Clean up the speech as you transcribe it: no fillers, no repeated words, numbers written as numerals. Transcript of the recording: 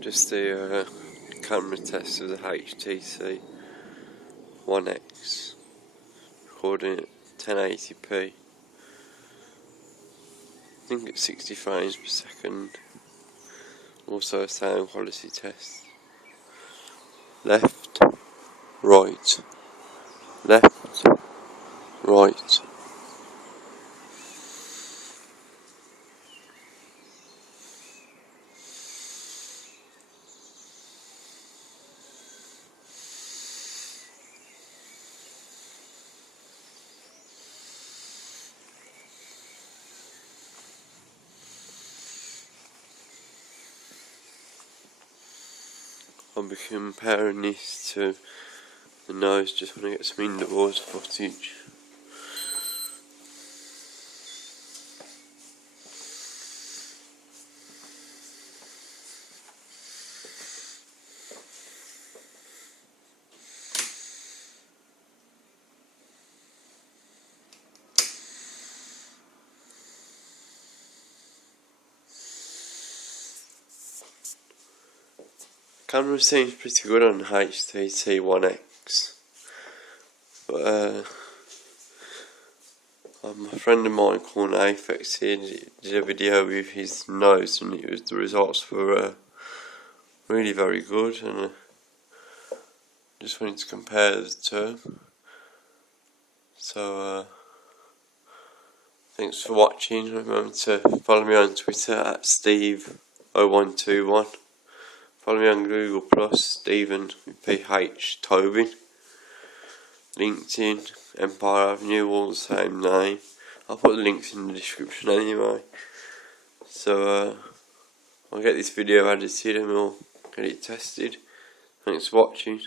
Just the camera test of the HTC One X, recording at 1080p. I think it's 60 frames per second. Also a sound quality test. Left, right, left, right. I'll be comparing this to the nose just when I get some indoors footage. Camera seems pretty good on the HTC One X, but my friend of mine called Apex here did a video with his nose, and the results were really very good, and just wanted to compare the two. So thanks for watching. Remember to follow me on Twitter at Steve0121. Follow me on Google Plus, Stephen with PH Tobin. LinkedIn, Empire Avenue, all the same name. I'll put the links in the description anyway. So I'll get this video edited and we'll get it tested. Thanks for watching.